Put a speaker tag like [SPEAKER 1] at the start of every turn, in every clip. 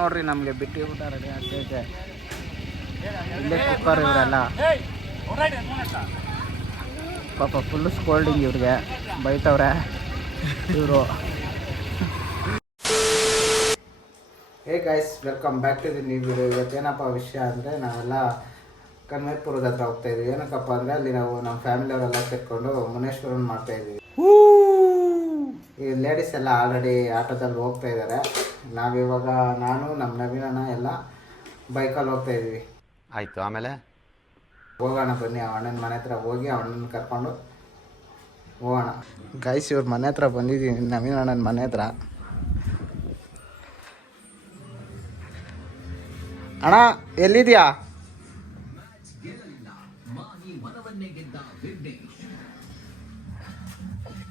[SPEAKER 1] ನೋಡ್ರಿ ನಮಗೆ ಬಿಟ್ಟು ಊಟ ರೆಡಿ ಆಗ್ತೈತೆ. ಇಲ್ಲೇ ಕುಕ್ಕರ್ ಇವರೆಲ್ಲ. ಪಾಪ ಫುಲ್ ಸ್ಕೋಲ್ಡಿಂಗ್ ಇವ್ರಿಗೆ. ಬೈತವ್ರೆ. ಇವರು. Hey guys welcome back to the new video ಇವತ್ತೇನಪ್ಪ ವಿಷಯ ಅಂದರೆ ನಾವೆಲ್ಲ ಕನ್ವೇರ್ಪುರದ ಹತ್ರ ಹೋಗ್ತಾ ಇದೀವಿ. ಏನಕ್ಕಪ್ಪ ಅಂದರೆ ಅಲ್ಲಿ ನಾವು ನಮ್ಮ ಫ್ಯಾಮಿಲಿಯವರೆಲ್ಲ ಸೇರ್ಕೊಂಡು ಮುನೇಶ್ವರನ್ ಮಾಡ್ತಾ ಇದೀವಿ. ಈ ಲೇಡೀಸ್ ಎಲ್ಲ ಆಲ್ರೆಡಿ ಆಟೋದಲ್ಲಿ ಹೋಗ್ತಾ ಇದ್ದಾರೆ ನಾವಿವಾಗ ನಾನು ನಮ್ಮ ನವೀನಣ್ಣ ಎಲ್ಲ ಬೈಕಲ್ಲಿ ಹೋಗ್ತಾ ಇದ್ದೀವಿ.
[SPEAKER 2] ಆಯಿತು ಆಮೇಲೆ?
[SPEAKER 1] ಹೋಗೋಣ ಬನ್ನಿ ಅಣ್ಣನ ಮನೆ ಹತ್ರ ಹೋಗಿ ಅಣ್ಣನ ಕರ್ಕೊಂಡು ಹೋಗೋಣ. ಗೈಸ್ ಇವ್ರ ಮನೆ ಹತ್ರ ಬಂದಿದ್ದೀನಿ ನವೀನ ಅಣ್ಣನ ಮನೆ ಹತ್ರ. ಅಣ್ಣ ಎಲ್ಲಿದ್ಯಾ?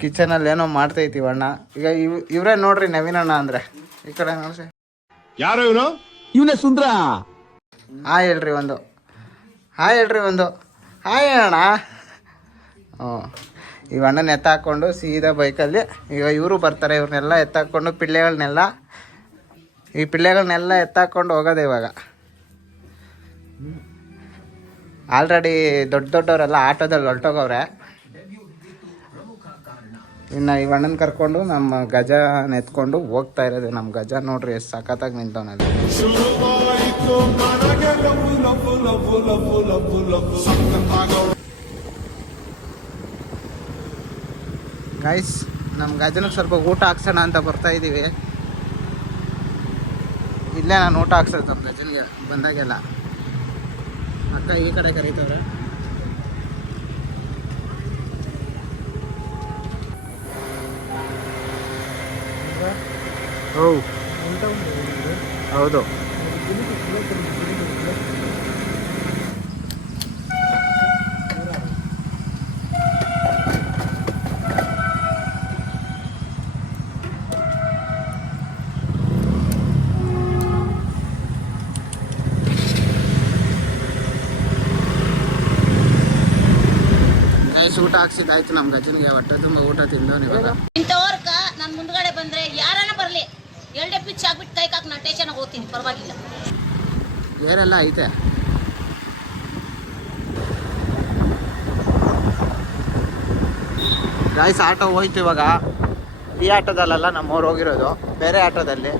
[SPEAKER 1] ಕಿಚನಲ್ಲಿ ಏನೋ ಮಾಡ್ತಾ ಇದ್ದೀವಿ ಅಣ್ಣ. ಈಗ ಇವ್ ಇವರೇ ನೋಡ್ರಿ ನವೀನ್ ಅಣ್ಣ ಅಂದ್ರೆ. ಈ ಕಡೆ ನೋಡ್ರಿ.
[SPEAKER 3] ಯಾರು ಇವನು
[SPEAKER 4] ಇವನೇ ಸುಂದ್ರ.
[SPEAKER 1] ಹಾ ಹೇಳ್ರಿ ಒಂದು. ಹಾ ಹೇಳ್ರಿ ಒಂದು. ಹಾಯ್ ಅಣ್ಣ ಹ್ಞೂ ಇವ್ ಅಣ್ಣನ ಎತ್ತಾಕೊಂಡು ಸೀದಾ ಬೈಕಲ್ಲಿ ಈಗ ಇವರು ಬರ್ತಾರೆ. ಇವ್ರನ್ನೆಲ್ಲ ಎತ್ತಾಕೊಂಡು ಪಿಳ್ಳೆಗಳನ್ನೆಲ್ಲ ಈ ಪಿಳ್ಳೆಗಳನ್ನೆಲ್ಲ ಎತ್ತಾಕೊಂಡು ಹೋಗೋದು ಇವಾಗ. ಆಲ್ರೆಡಿ ದೊಡ್ಡ ದೊಡ್ಡವರೆಲ್ಲ ಆಟೋದಲ್ಲಿ ಹೊರಟೋಗವ್ರೆ. ಇನ್ನು ಈ ಅಣ್ಣನ ಕರ್ಕೊಂಡು ನಮ್ಮ ಗಜ ನೆತ್ಕೊಂಡು ಹೋಗ್ತಾ ಇರೋದು. ನಮ್ಮ ಗಜ ನೋಡ್ರಿ ಎಷ್ಟು ಸಖತ್ತಾಗಿ ನಿಂತವನಲ್ಲಿ. ಗೈಸ್ ನಮ್ಮ ಗಜನಿಗೆ ಸ್ವಲ್ಪ ಊಟ ಹಾಕ್ಸೋಣ ಅಂತ ಬರ್ತಾ ಇದ್ದೀವಿ ಇಲ್ಲೇ ನಾನು ಊಟ ಹಾಕ್ಸೋದು ನಮ್ಮ ಗಜನಿಗೆ ಬಂದಾಗೆಲ್ಲ. ಅಕ್ಕ ಈ ಕಡೆ ಕರೀತವ್ರೆ. ಹೌದು. ಗೈಸ್ ಊಟ ಹಾಕ್ಸಿದ್ದಾಯ್ತು ನಮ್ಮ ಗಜನ್ಗೆ ಹೊಟ್ಟೆ ತುಂಬ ಊಟ ತಿಂದವನು ಇವಾಗ
[SPEAKER 5] ಇಂಥವ್ರಕ ನಾನು ಮುಂದ್ಗಡೆ ಬಂದ್ರೆ ಯಾರನ್ನ ಬರ್ಲಿ. ಎರಡೇ ಪಿಚ್ ಆಗ್ಬಿಟ್ಟು ಕೈ ಕಾಕ್ ನಾನು ಟೇಷನ್ ಹೋಗ್ತೀನಿ, ಪರವಾಗಿಲ್ಲ.
[SPEAKER 1] ಏರೆಲ್ಲ ಐತೆ? ಗಾಯ್ಸ್ ಆಟೋ ಹೋಯ್ತು ಇವಾಗ. ಈ ಆಟೋದಲ್ಲೆಲ್ಲ ನಮ್ಮವ್ರು ಹೋಗಿರೋದು. ಬೇರೆ ಆಟೋದಲ್ಲಿ.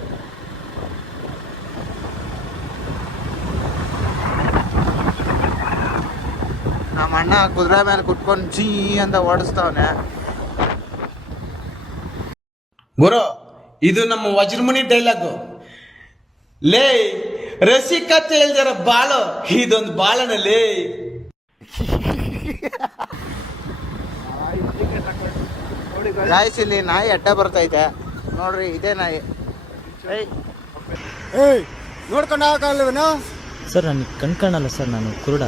[SPEAKER 1] ನಮ್ಮ ಅಣ್ಣ ಕುದುರೆ ಮೇಲೆ ಕುತ್ಕೊಂಡು ಜೀ ಅಂತ ಓಡಿಸ್ತವನೆ.
[SPEAKER 6] ಗುರು! ಇದು ನಮ್ಮ ವಜ್ರಮುನಿ ಡೈಲಾಗು ಲೇ ರಸಿಕತೆ ಹೇಳ್ದಾರ ಬಾಳು ಇದೊಂದು ಬಾಳನ ಲೇ.
[SPEAKER 1] ಗಾಯ್ಸ್ ಇಲ್ಲಿ ನಾಯಿ ಅಡ್ಡ ಬರ್ತೈತೆ. ನೋಡ್ರಿ ಇದೇ ನಾಯಿ. ಏಯ್.
[SPEAKER 6] ನೋಡ್ಕೊಂಡು ಹೋಗಲ್ವನು
[SPEAKER 7] ಸರ್ ನನಗೆ ಕಣ್ಕಾಣಲ್ಲ ಸರ್ ನಾನು ಕುರುಡ.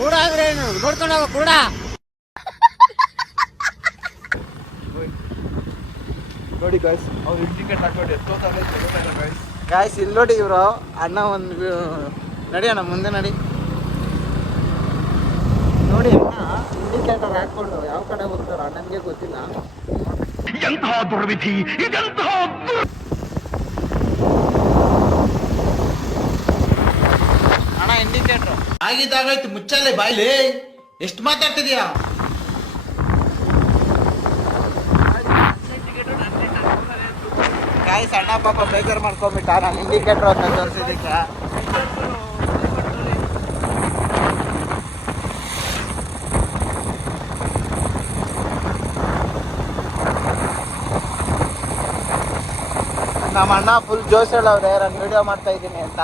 [SPEAKER 6] ಕೂಡ ಆದ್ರೆ ಏನು? ನೋಡ್ಕೊಂಡು ಹೋಗ ಕೂಡ
[SPEAKER 3] ನೋಡಿ ಗಾಯ್ಸ್ ಅವ್ರು ಇಂಡಿಕೇಟ್ ಹಾಕೊಂಡು ಎತ್ತೋತಾರೆ ಗಾಯ್ಸ್
[SPEAKER 1] ಗಾಯ್ಸ್ ಇಲ್ಲಿ ನೋಡಿ ಇವರು ಅಣ್ಣ ಒಂದು ನಡಿ ಅಣ್ಣ ಮುಂದೆ ನಡಿ. ನೋಡಿ ಅಣ್ಣ ಇಂಡಿಕೇಟರ್ ಹಾಕೊಂಡು ಯಾವ ಕಡೆ ಹೋಗ್ತಾರ ಅಣ್ಣನಿಗೆ ಗೊತ್ತಿಲ್ಲ. ಅಣ್ಣ ಇಂಡಿಕೇಟರ್
[SPEAKER 6] ಆಗಿದ್ದಾಗಾಯ್ತು ಮುಚ್ಚಲ್ಲೇ ಬಾಯ್ಲಿ. ಎಷ್ಟು ಮಾತಾಡ್ತಿದ್ಯಾ?
[SPEAKER 1] ಗಾಯ್ಸ್ ಅಣ್ಣ ಪಾಪ ಬೇಜಾರು ಮಾಡ್ಕೊಂಬಿಟ್ಟ ನಾನು ಇಂಡಿಕೇಟರ್ ಅಂತ ತೋರಿಸಿದ್ದಕ್ಕೆ. ನಮ್ಮ ಅಣ್ಣ ಫುಲ್ ಜೋಶ್ ಹೇಳವ್ರೆ, ನಾನು ವಿಡಿಯೋ ಮಾಡ್ತಾ ಇದ್ದೀನಿ ಅಂತ.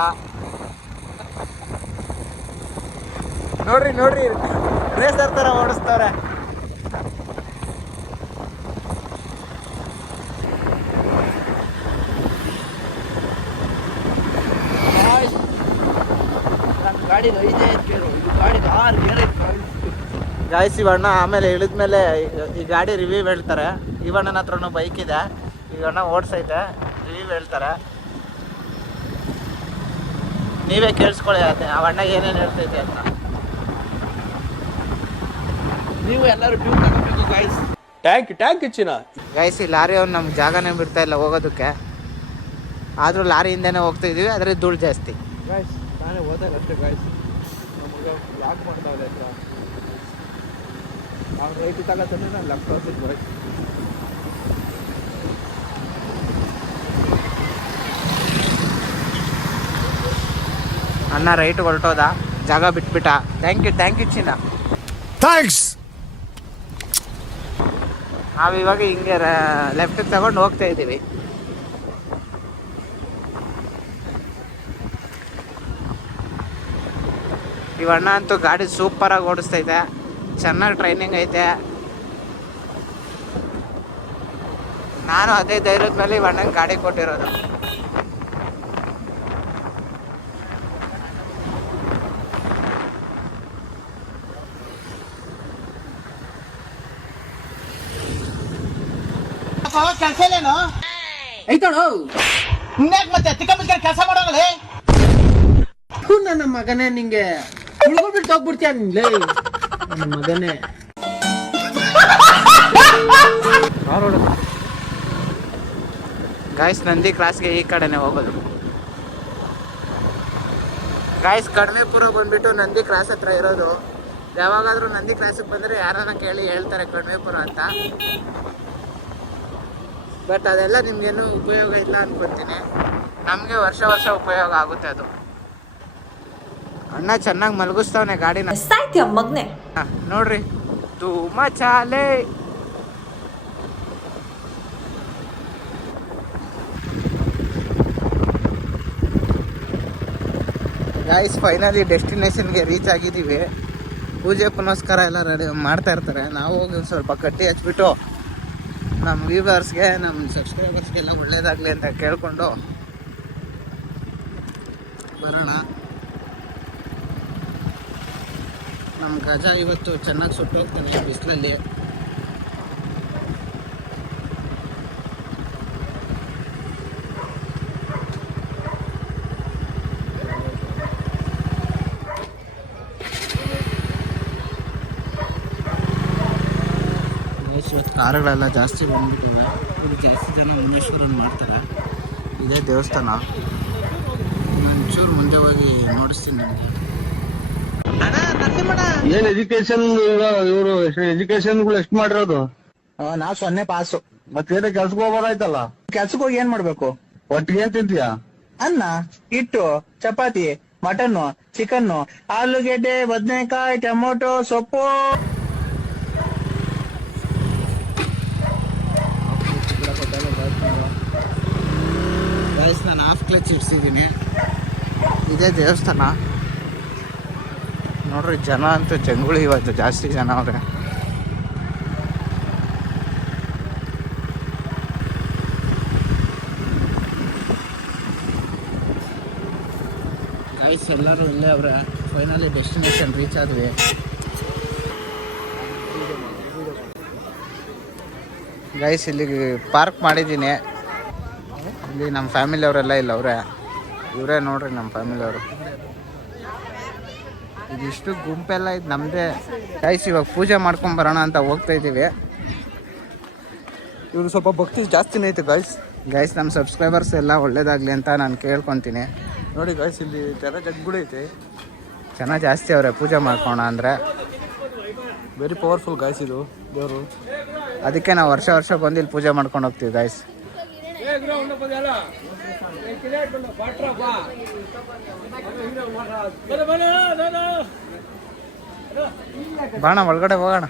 [SPEAKER 1] ನೋಡ್ರಿ ನೋಡ್ರಿ. ರೇಸರ್ ಓಡಿಸ್ತಾರೆ ಗಾಯ್ಸ್ ಇವಣ್ಣ ಆಮೇಲೆ ಇಳಿದ್ಮೇಲೆ ಈ- ಈ ಗಾಡಿ ರಿವ್ಯೂ ಹೇಳ್ತಾರೆ. ಇವಣ್ಣನ ಹತ್ರನೂ ಬೈಕ್ ಇದೆ. ಇವಣ್ಣ ಓಡಿಸೈತೆ ರಿವ್ಯೂ ಹೇಳ್ತಾರೆ. ನೀವೇ ಕೇಳಿಸ್ಕೊಳ್ಳಿ ಅದೇ ಆ ಅಣ್ಣ ಏನೇನು ಹೇಳ್ತೈತೆ ಅಂತ.
[SPEAKER 6] ನೀವು ಎಲ್ಲರೂ ತಗೋಬೇಕು ಗಾಯ್ಸ್
[SPEAKER 4] ಟ್ಯಾಂಕ್ ಟ್ಯಾಂಕ್ ಚಿನ್ನ
[SPEAKER 1] ಗೈಸ್ ಈ ಲಾರಿ ಅವ್ನು ನಮ್ಗೆ ಜಾಗನೇ ಬಿಡ್ತಾ ಇಲ್ಲ ಹೋಗೋದಕ್ಕೆ. ಆದರೂ ಲಾರಿ ಹಿಂದೆನೇ ಹೋಗ್ತಾ ಇದ್ದೀವಿ ಆದರೆ ಧೂಳು ಜಾಸ್ತಿ.
[SPEAKER 2] ಗಾಯ್ಸ್ ನಾನೇ ಓದಲ್ಲ ಅಷ್ಟೇ ಗಾಯ್ಸ್ ನಮಗೆ ಮಾಡ್ತಾ ಇದೆ ಅಂತ. ನಾವು ರೈಟ್ ತಗೋತಾನೆ ನಾನು ಲೆಫ್ಟ್ ಹೋಗ್ತೀನಿ ಗಾಯ್ಸ್
[SPEAKER 1] ಅಣ್ಣ ರೈಟ್ ಹೊರಟೋದ? ಜಾಗ ಬಿಟ್ಬಿಟ್ಟ. ಥ್ಯಾಂಕ್ ಯು ಥ್ಯಾಂಕ್ ಯು ಚಿನ್ನ.
[SPEAKER 3] ಥ್ಯಾಂಕ್ಸ್
[SPEAKER 1] ನಾವಿವಾಗ ಹಿಂಗೆ ಲೆಫ್ಟ್ ತಗೊಂಡು ಹೋಗ್ತಾ ಇದ್ದೀವಿ ಇವಣ್ಣ ಅಂತೂ ಗಾಡಿ ಸೂಪರಾಗಿ ಓಡಿಸ್ತೈತೆ. ಚೆನ್ನಾಗಿ ಟ್ರೈನಿಂಗ್ ಐತೆ. ನಾನು ಅದೇ ಧೈರ್ಯದ ಮೇಲೆ ಇವಣ್ಣಂಗೆ ಗಾಡಿ ಕೊಟ್ಟಿರೋದು.
[SPEAKER 6] ಕೆಲಸ ಇಲ್ಲೇನು ಇನ್ಯಾಕ್ ಮತ್ತೆ ತಿಕ್ಕ ಕೆಲಸ ಮಾಡೋಲ್ಲ ನನ್ನ ಮಗನೇ ನಿಂಗೆ. ಉಳ್ಕೊಂಡ್ಬಿಟ್ಟು ಹೋಗ್ಬಿಡ್ತೀಯ ನಿನ್ಲೆ ನನ್ನ ಮಗನೇ.
[SPEAKER 1] ಗಾಯ್ಸ್ ನಂದಿ ಕ್ರಾಸ್ಗೆ ಈ ಕಡೆನೇ ಹೋಗೋದು. ಗಾಯ್ಸ್ ಕಡಿಮೆಪುರ ಬಂದ್ಬಿಟ್ಟು ನಂದಿ ಕ್ರಾಸ್ ಹತ್ರ ಇರೋದು. ಯಾವಾಗಾದ್ರೂ ನಂದಿ ಕ್ರಾಸಿಗೆ ಬಂದರೆ ಯಾರನ್ನ ಕೇಳಿ ಹೇಳ್ತಾರೆ ಕಡಿಮೆಪುರ ಅಂತ. ಬಟ್ ಅದೆಲ್ಲ ನಿಮ್ಗೇನು ಉಪಯೋಗ ಇಲ್ಲ ಅನ್ಕೊತೀನಿ. ನಮಗೆ ವರ್ಷ ವರ್ಷ ಉಪಯೋಗ ಆಗುತ್ತೆ ಅದು. ಅಣ್ಣ ಚೆನ್ನಾಗಿ ಮಲಗಿಸ್ತಾವನೆ ಗಾಡಿನ.
[SPEAKER 4] ಮಗ್ನೆ?
[SPEAKER 1] ನೋಡ್ರಿ. ಧೂಮ ಚಾಲೆ. ಗಾಯ್ಸ್ ಫೈನಲಿ ಡೆಸ್ಟಿನೇಷನ್ಗೆ ರೀಚ್ ಆಗಿದ್ದೀವಿ. ಪೂಜೆ ಪುನಸ್ಕಾರ ಎಲ್ಲ ರೆಡಿ ಮಾಡ್ತಾ ಇರ್ತಾರೆ. ನಾವು ಹೋಗಿ ಸ್ವಲ್ಪ ಕಟ್ಟಿ ಹಚ್ಬಿಟ್ಟು ನಮ್ಮ ವ್ಯೂವರ್ಸ್ಗೆ ನಮ್ಮ ಸಬ್ಸ್ಕ್ರೈಬರ್ಸ್ಗೆಲ್ಲ ಒಳ್ಳೇದಾಗಲಿ ಅಂತ ಕೇಳಿಕೊಂಡು ಬರೋಣ. ನಮ್ಮ ಗಜ ಇವತ್ತು ಚೆನ್ನಾಗಿ ಸುಟ್ಟೋಗ್ತಾನೆ ಬಿಸಿಲಲ್ಲಿ. ಕಾರುಗಳೆಲ್ಲ ಜಾಸ್ತಿ ಬಂದ್ಬಿಟ್ಟಿವೆ. ಇಲ್ಲಿ ಜಾಸ್ತಿ ಜನ ಮುನೇಶ್ವರನ ಮಾಡ್ತಾರೆ? ಇದೇ ದೇವಸ್ಥಾನ. ಒಂಚೂರು ಮುಂದೆ ಹೋಗಿ ನೋಡಿಸ್ತೀನಿ. ನಿಮಗೆ
[SPEAKER 8] ಏನ್ ಎಜುಕೇಶನ್ ಇವರು ಎಜುಕೇಶನ್ಗಳು ಎಷ್ಟ್ ಮಾಡಿರೋದು?
[SPEAKER 6] ನಾ ಸೊನ್ನೆ ಪಾಸು
[SPEAKER 8] ಮತ್ತೇನ ಕೆಲ್ಸಕ್ಕೆ ಹೋಗ್ಬೋದಾಯ್ತಲ್ಲ
[SPEAKER 6] ಕೆಲ್ಸಕ್ಕೆ ಹೋಗಿ ಏನ್ ಮಾಡ್ಬೇಕು?
[SPEAKER 8] ಒಟ್ಟಿಗೆ ಏನ್ ತಿಂತೀಯ?
[SPEAKER 6] ಅನ್ನ ಹಿಟ್ಟು ಚಪಾತಿ ಮಟನ್ ಚಿಕನ್ ಆಲೂಗೆಡ್ಡೆ ಬದನೆಕಾಯಿ ಟೊಮೊಟೊ ಸೊಪ್ಪು.
[SPEAKER 1] ನಾನು ಹಾಫ್ ಕ್ಲಚ್ ಇಡ್ಸಿದ್ದೀನಿ ಇದೇ ದೇವಸ್ಥಾನ. ನೋಡ್ರಿ, ಜನ ಅಂತೂ ಜಂಗುಳಿ ಇವತ್ತು, ಜಾಸ್ತಿ ಜನ ಅವ್ರೆ. ಗೈಸ್ ಎಲ್ಲರೂ ಇಲ್ಲೇ ಅವ್ರೆ. ಫೈನಲಿ ಡೆಸ್ಟಿನೇಷನ್ ರೀಚ್ ಆದ್ವಿ. ಗೈಸ್ ಇಲ್ಲಿ ಪಾರ್ಕ್ ಮಾಡಿದ್ದೀನಿ. ಇಲ್ಲಿ ನಮ್ಮ ಫ್ಯಾಮಿಲಿ ಅವರೆಲ್ಲ ಇಲ್ಲ ಅವರೇ. ಇವರೇ ನೋಡ್ರಿ ನಮ್ಮ ಫ್ಯಾಮಿಲಿ ಅವರು. ಇದಿಷ್ಟು ಗುಂಪೆಲ್ಲ ಇದು ನಮ್ಮದೇ ಗೈಸ್ ಇವಾಗ ಪೂಜೆ ಮಾಡ್ಕೊಂಡ್ ಬರೋಣ ಅಂತ ಹೋಗ್ತಾ ಇದ್ದೀವಿ.
[SPEAKER 2] ಇವ್ರು ಸ್ವಲ್ಪ ಭಕ್ತಿ ಜಾಸ್ತಿನೇ ಐತೆ ಗಾಯ್ಸ್
[SPEAKER 1] ಗೈಸ್ ನಮ್ಮ ಸಬ್ಸ್ಕ್ರೈಬರ್ಸ್ ಎಲ್ಲ ಒಳ್ಳೇದಾಗಲಿ ಅಂತ ನಾನು ಕೇಳ್ಕೊತೀನಿ.
[SPEAKER 2] ನೋಡಿ ಗಾಯ್ಸ್ ಇಲ್ಲಿ ಥರ ಜಗ್ಗುಡಿ ಐತೆ.
[SPEAKER 1] ಜನ ಜಾಸ್ತಿ ಅವರೇ ಪೂಜೆ ಮಾಡ್ಕೋಣ ಅಂದರೆ.
[SPEAKER 2] ವೆರಿ ಪವರ್ಫುಲ್ ಗಾಯ್ಸ್ ಇದು. ದೇವರು.
[SPEAKER 1] ಅದಕ್ಕೆ ನಾವು ವರ್ಷ ವರ್ಷ ಬಂದು ಇಲ್ಲಿ ಪೂಜೆ ಮಾಡ್ಕೊಂಡು ಹೋಗ್ತೀವಿ ಗೈಸ್ ಬಾಣ, ಒಳಗಡೆ ಹೋಗೋಣ.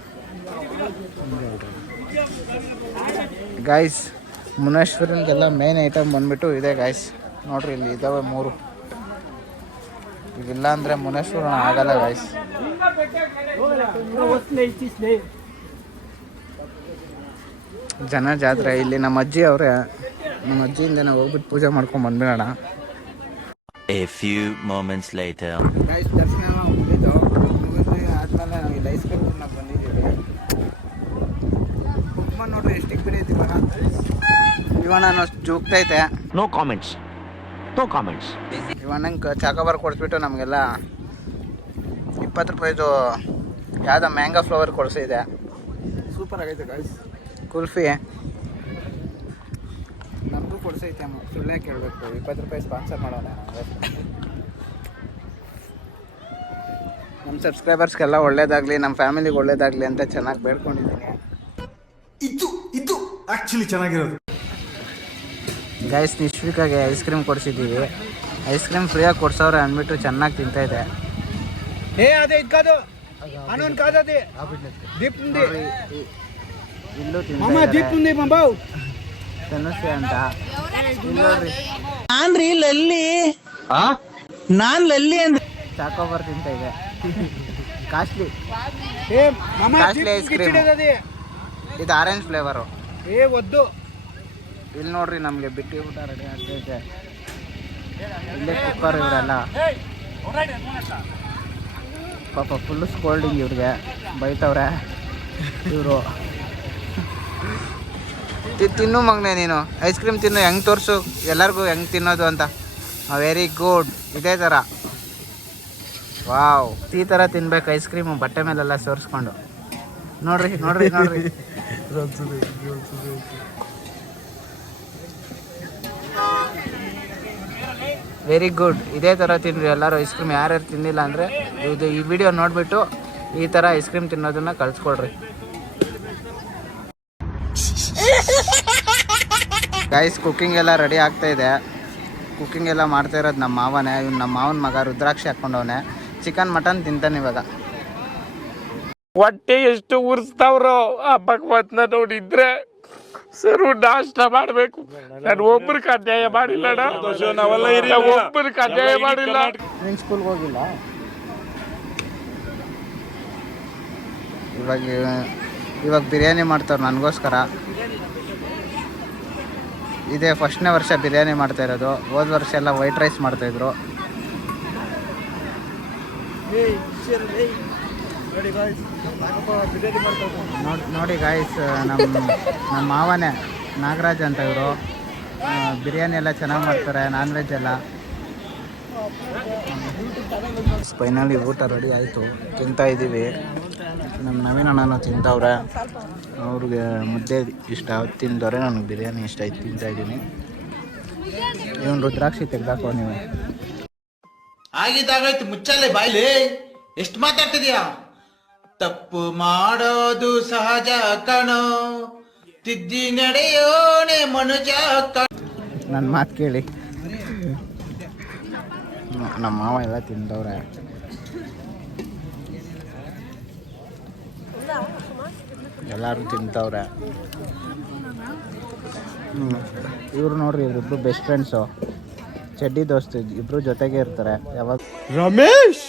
[SPEAKER 1] ಗಾಯ್ಸ್ ಮುನೇಶ್ವರಿಂದೆಲ್ಲ ಮೇನ್ ಐಟಮ್ ಬಂದ್ಬಿಟ್ಟು ಇದೆ ಗಾಯ್ಸ್ ನೋಡ್ರಿ, ಇಲ್ಲಿ ಇದಾವೆ ಮೂರು. ಇವಿಲ್ಲ ಅಂದರೆ ಮುನೇಶ್ವರನ ಆಗಲ್ಲ ಗಾಯ್ಸ್ ಜನ ಜಾತ್ರೆ ಇಲ್ಲಿ ನಮ್ಮ ಅಜ್ಜಿ ಅವರೇ ನಮ್ಮ ಅಜ್ಜಿಯಿಂದ ನಾವು ಹೋಗ್ಬಿಟ್ಟು ಪೂಜೆ ಮಾಡ್ಕೊಂಡು ಬಂದ್ಬಿಡೋಣ.
[SPEAKER 9] A few moments later.
[SPEAKER 1] Guys ದರ್ಶನ ಮುಗಿದು ಮುಗಿದು ಆದ್ಮೇಲೆ ನಾವು ಇಲ್ಲಿ ಐಸ್ ಕ್ರೀಮ್ ತಿನ್ನಕ್ಕೆ ಬಂದಿದ್ದೀವಿ. ಕುಕ್ಮ ನೋಡ್ರಿ ಎಷ್ಟಿಗೆ ಬಿಡೈತಿ ಮರ ಇವಣ್ಣ ಜೂಗ್ತೈತೆ
[SPEAKER 9] No comments. No comments.
[SPEAKER 1] ಇವಣ್ಣಂಗೆ ಚಾಕೋಬಾರ್ ಕೊಡಿಸ್ಬಿಟ್ಟು ನಮಗೆಲ್ಲ ಇಪ್ಪತ್ತು ರೂಪಾಯಿದು ಯಾವುದೋ ಮ್ಯಾಂಗೋ ಫ್ಲವರ್ ಕೊಡಿಸಿದೆ.
[SPEAKER 2] ಸೂಪರ್ ಆಗೈತೆ ಗಾಯ್ಸ್
[SPEAKER 1] ಕುಲ್ಫಿ ಕೊಡ್ಸೈತೆ ಅಮ್ಮ. ಸುಳ್ಳೇ ಕೇಳಬೇಕು ಇಪ್ಪತ್ತು ರೂಪಾಯಿ ಸ್ಪಾನ್ಸರ್ ಮಾಡೋಣ. ನಮ್ಮ ಸಬ್ಸ್ಕ್ರೈಬರ್ಸ್ಗೆಲ್ಲ ಒಳ್ಳೇದಾಗಲಿ ನಮ್ಮ ಫ್ಯಾಮಿಲಿಗೆ ಒಳ್ಳೇದಾಗಲಿ ಅಂತ ಚೆನ್ನಾಗಿ ಬೇಡ್ಕೊಂಡಿದ್ದೀನಿ.
[SPEAKER 3] ಇದು ಇದು ಆ್ಯಕ್ಚುಲಿ ಚೆನ್ನಾಗಿರೋದು.
[SPEAKER 1] ಗೈಸ್ ನಿಶ್ವಿಕಾಗೆ ಐಸ್ ಕ್ರೀಮ್ ಕೊಡಿಸಿದ್ದೀವಿ. ಐಸ್ ಕ್ರೀಮ್ ಫ್ರೀಯಾಗಿ ಕೊಡ್ಸೋರೆ ಅಂದ್ಬಿಟ್ಟು ಚೆನ್ನಾಗಿ ತಿಂತೈತೆ
[SPEAKER 2] ಏ ಅದೇ ಇದು ಕಾದು. ಅನ್ನೊಂದು ಕಾದದೆ ದೀಪ್ ಮುಂದೆ.
[SPEAKER 1] ಇಲ್ಲೂ
[SPEAKER 2] ಮಾಮ ದೀಪ್
[SPEAKER 1] ತನುಶ್ರೀ ಅಂತ. ಇಲ್ಲಿ ನೋಡ್ರಿ
[SPEAKER 6] ನಾನ್ರಿ ಲಲ್ಲಿ. ನಾನ್ ಲಲ್ಲಿ ಅಂದ್ರೆ
[SPEAKER 1] ಚಾಕೋಬಾರ್ ತಿಂತ ಇದೆ ಕಾಸ್ಟ್ಲಿ. Costly ice
[SPEAKER 2] cream.
[SPEAKER 1] ಇದು ಆರೆಂಜ್ ಫ್ಲೇವರು.
[SPEAKER 2] ಏ ಒದ್ದು.
[SPEAKER 1] ಇಲ್ಲಿ ನೋಡ್ರಿ ನಮಗೆ ಬಿಟ್ಟಿ ಊಟ ರೆಡಿ ಆಗ್ತೈತೆ. ಇಲ್ಲೇ ಕುಕ್ಕರ್ ಇವರೆಲ್ಲ. ಪಾಪ ಫುಲ್ ಸ್ಕೋಲ್ಡಿಂಗ್ ಇವ್ರಿಗೆ. ಬೈತವ್ರೆ. ಇವರು. ತಿನ್ನು ಮಗನೆ ನೀನು. ಐಸ್ ಕ್ರೀಮ್ ತಿನ್ನು, ಹೆಂಗೆ ತೋರಿಸು? ಎಲ್ಲರಿಗೂ ಹೆಂಗೆ ತಿನ್ನೋದು ಅಂತ. ವೆರಿ ಗುಡ್ ಇದೇ ಥರ ವಾವ್ ಈ ಥರ ತಿನ್ಬೇಕು ಐಸ್ ಕ್ರೀಮು ಬಟ್ಟೆ ಮೇಲೆಲ್ಲ ಸೋರಿಸ್ಕೊಂಡು. ನೋಡ್ರಿ ನೋಡ್ರಿ ನೋಡ್ರಿ. ವೆರಿ ಗುಡ್ ಇದೇ ಥರ ತಿನ್ನಿರಿ ಎಲ್ಲರೂ ಐಸ್ ಕ್ರೀಮ್ ಯಾರ್ಯಾರು ತಿನ್ನಿಲ್ಲ ಅಂದರೆ ಇದು ಈ ವಿಡಿಯೋ ನೋಡಿಬಿಟ್ಟು ಈ ಥರ ಐಸ್ ಕ್ರೀಮ್ ತಿನ್ನೋದನ್ನ ಕಳ್ಸ್ಕೊಡ್ರಿ. ಗೈಸ್ ಕುಕ್ಕಿಂಗ್ ಎಲ್ಲ ರೆಡಿ ಆಗ್ತಾ ಇದೆ. ಕುಕ್ಕಿಂಗ್ ಎಲ್ಲ ಮಾಡ್ತಾ ಇರೋದು ನಮ್ಮ ಮಾವನೇ. ಇವ್ನು ನಮ್ಮ ಮಾವನ ಮಗ ರುದ್ರಾಕ್ಷಿ ಹಾಕೊಂಡವನೇ ಚಿಕನ್ ಮಟನ್ ತಿಂತಾನೆ ಇವಾಗ.
[SPEAKER 4] ಹೊಟ್ಟೆ ಎಷ್ಟು ಉರ್ಸ್ತಾವ್ರೋ ಆ ಭಗವತ್ನ ನೋಡಿದ್ರೆ ಸರು ನಾಷ್ಟ ಮಾಡ್ಬೇಕು. ನಾನು ಒಬ್ರಿಗೆ ಅನ್ಯಾಯ ಮಾಡಿಲ್ಲ ಒಬ್ಬರು ಒಬ್ರಿಗೆ ಅನ್ಯಾಯ ಮಾಡಿಲ್ಲ.
[SPEAKER 1] ನೀನು ಸ್ಕೂಲ್ಗೆ ಹೋಗಿಲ್ಲ. ಇವಾಗ ಇವಾಗ ಬಿರಿಯಾನಿ ಮಾಡ್ತಾವ್ರು ನನಗೋಸ್ಕರ. ಇದೇ ಫಸ್ಟ್ನೇ ವರ್ಷ ಬಿರಿಯಾನಿ ಮಾಡ್ತಾ ಇರೋದು. ಹೋದ ವರ್ಷ ಎಲ್ಲ ವೈಟ್ ರೈಸ್ ಮಾಡ್ತಾಯಿದ್ರು ನೋಡಿ ನೋಡಿ ಗಾಯ್ಸ್ ನಮ್ಮ ನಮ್ಮ ಮಾವನೇ ನಾಗರಾಜ್ ಅಂತ ಇವರು. ಬಿರಿಯಾನಿ ಎಲ್ಲ ಚೆನ್ನಾಗಿ ಮಾಡ್ತಾರೆ ನಾನ್ ವೆಜ್ ಎಲ್ಲ. ಫೈನಲಿ ಊಟ ರೆಡಿ ಆಯಿತು. ತಿಂತಾ ಇದ್ದೀವಿ. ನಮ್ಮ ನವೀನ ನಾನು ತಿಂತವ್ರೆ ಅವ್ರಿಗೆ ಮುದ್ದೆ ಇಷ್ಟ. ತಿಂದವ್ರೆ. ನನಗೆ ಬಿರಿಯಾನಿ ಇಷ್ಟ ಆಯ್ತು. ತಿಂತಾ ಇದ್ದೀನಿ. ಇವನು ರುದ್ರಾಕ್ಷಿ ತೆಗ್ದಾಕೋ ನೀವು.
[SPEAKER 6] ಆಗಿದ್ದಾಗಾಯ್ತು ಮುಚ್ಚಲೆ ಬಾಯ್ಲಿ. ಎಷ್ಟು ಮಾತಾಡ್ತಿದ್ಯಾ? ತಪ್ಪು ಮಾಡೋದು ಸಹಜ ಕಣೋ. ತಿದ್ದಿ ನಡೆಯೋಣೆ ಮನುಜ
[SPEAKER 1] ನನ್ನ ಮಾತು ಕೇಳಿ. ನಮ್ಮ ಮಾವ ಎಲ್ಲ ತಿಂದವ್ರೆ. ಎಲ್ಲರೂ ತಿಂತವ್ರೆ. ಇವ್ರು ನೋಡ್ರಿ ಇವ್ರಿಬ್ರು ಬೆಸ್ಟ್ ಫ್ರೆಂಡ್ಸು ಚಡ್ಡಿ ದೋಸ್ತು ಇಬ್ರು ಜೊತೆಗೆ ಇರ್ತಾರೆ. ಯಾವಾಗ
[SPEAKER 3] ರಮೇಶ್!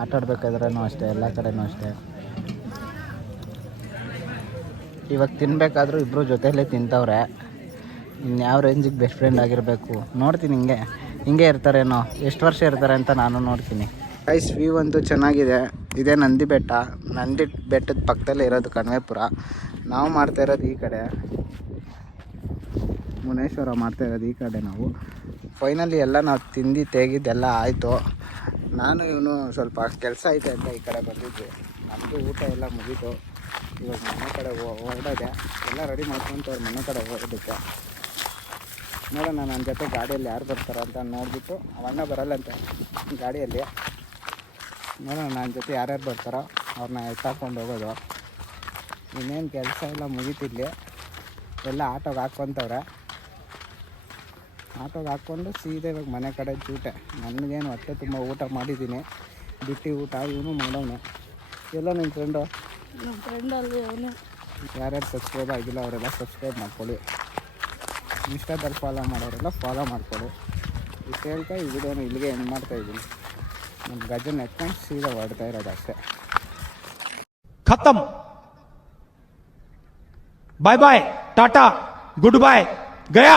[SPEAKER 1] ಆಟ ಆಡ್ಬೇಕಾದ್ರೂ ಅಷ್ಟೇ ಎಲ್ಲ ಕಡೆನೂ ಅಷ್ಟೇ. ಇವಾಗ ತಿನ್ಬೇಕಾದ್ರೂ ಇಬ್ರು ಜೊತೆಲೇ ತಿಂತವ್ರೆ. ಇನ್ಯಾವ ರೇಂಜಿಗೆ ಬೆಸ್ಟ್ ಫ್ರೆಂಡ್ ಆಗಿರಬೇಕು? ನೋಡ್ತೀನಿ ಹಿಂಗೆ. ಹಿಂಗೆ ಇರ್ತಾರೇನೋ? ಎಷ್ಟು ವರ್ಷ ಇರ್ತಾರೆ ಅಂತ ನಾನು ನೋಡ್ತೀನಿ. ಐಸ್ ವ್ಯೂ ಅಂತೂ ಚೆನ್ನಾಗಿದೆ. ಇದೇ ನಂದಿ ಬೆಟ್ಟ. ನಂದಿ ಬೆಟ್ಟದ ಪಕ್ಕದಲ್ಲೇ ಇರೋದು ಕಣ್ವೇಪುರ. ನಾವು ಮಾಡ್ತಾ ಇರೋದು ಈ ಕಡೆ. ಮುನೇಶ್ವರ ಮಾಡ್ತಾ ಇರೋದು ಈ ಕಡೆ ನಾವು. ಫೈನಲಿ ಎಲ್ಲ ನಾವು ತಿಂದು ತೆಗಿದ್ದೆಲ್ಲ ಆಯಿತು. ನಾನು ಇವನು ಸ್ವಲ್ಪ ಕೆಲಸ ಐತೆ ಅಂತ ಈ ಕಡೆ ಬಂದಿದ್ವಿ. ನಮ್ಮದು ಊಟ ಎಲ್ಲ ಮುಗೀತು. ಇವಾಗ ಮನೆ ಕಡೆ ಹೊರಡೋದೆ. ಎಲ್ಲ ರೆಡಿ ಮಾಡ್ಕೊಂತವ್ರು ಮನೆ ಕಡೆ ಹೋಗೋದಕ್ಕೆ ನೋಡೋಣ ನನ್ನ ಜೊತೆ ಗಾಡಿಯಲ್ಲಿ ಯಾರು ಬರ್ತಾರ ಅಂತ ನೋಡಿಬಿಟ್ಟು ಅವಣ್ಣ ಬರಲ್ಲಂತೆ ಗಾಡಿಯಲ್ಲಿ ನೋಡೋಣ ನನ್ನ ಜೊತೆ ಯಾರ್ಯಾರು ಬರ್ತಾರೋ ಅವ್ರನ್ನ ಎತ್ತಾಕೊಂಡು ಹೋಗೋದು. ಇನ್ನೇನು ಕೆಲಸ ಎಲ್ಲ ಮುಗೀತಿಲ್ಲಿ ಎಲ್ಲ ಆಟೋಗೆ ಹಾಕ್ಕೊತವ್ರೆ. ಆಟೋಗೆ ಹಾಕ್ಕೊಂಡು ಸೀದಾ ಇವಾಗ ಮನೆ ಕಡೆ ಜೂಟೆ ನನಗೇನು ಹೊಟ್ಟೆ ತುಂಬ ಊಟ ಮಾಡಿದ್ದೀನಿ. ಬಿಟ್ಟು ಊಟ ಇವನು ಮಾಡೋಣ ಎಲ್ಲ ನಿಮ್ಮ ಫ್ರೆಂಡು
[SPEAKER 5] ನಮ್ಮ ಫ್ರೆಂಡ್ ಅಲ್ಲಿ ಅವನು.
[SPEAKER 1] ಯಾರ್ಯಾರು ಸಬ್ಸ್ಕ್ರೈಬ್ ಆಗಿಲ್ಲ ಅವರೆಲ್ಲ ಸಬ್ಸ್ಕ್ರೈಬ್ ಮಾಡ್ಕೊಳ್ಳಿ. ಇನ್ಸ್ಟಾದಲ್ಲಿ ಫಾಲೋ ಮಾಡೋರೆಲ್ಲ ಫಾಲೋ ಮಾಡ್ಕೊಳ್ಳಿ ಇಷ್ಟು ಹೇಳ್ತಾ ಈ ವಿಡಿಯೋನ ಇಲ್ಲಿಗೆ ಎಂಡ್ ಮಾಡ್ತಾ ಇದ್ದೀನಿ. ನಮ್ಮ ಗಜನ್ ಎತ್ಕೊಂಡು ಸೀದಾ ಹೊಡ್ತಾ ಇರೋದು ಅಷ್ಟೇ.
[SPEAKER 3] ಖತಮ್. Bye bye tata good bye Gaya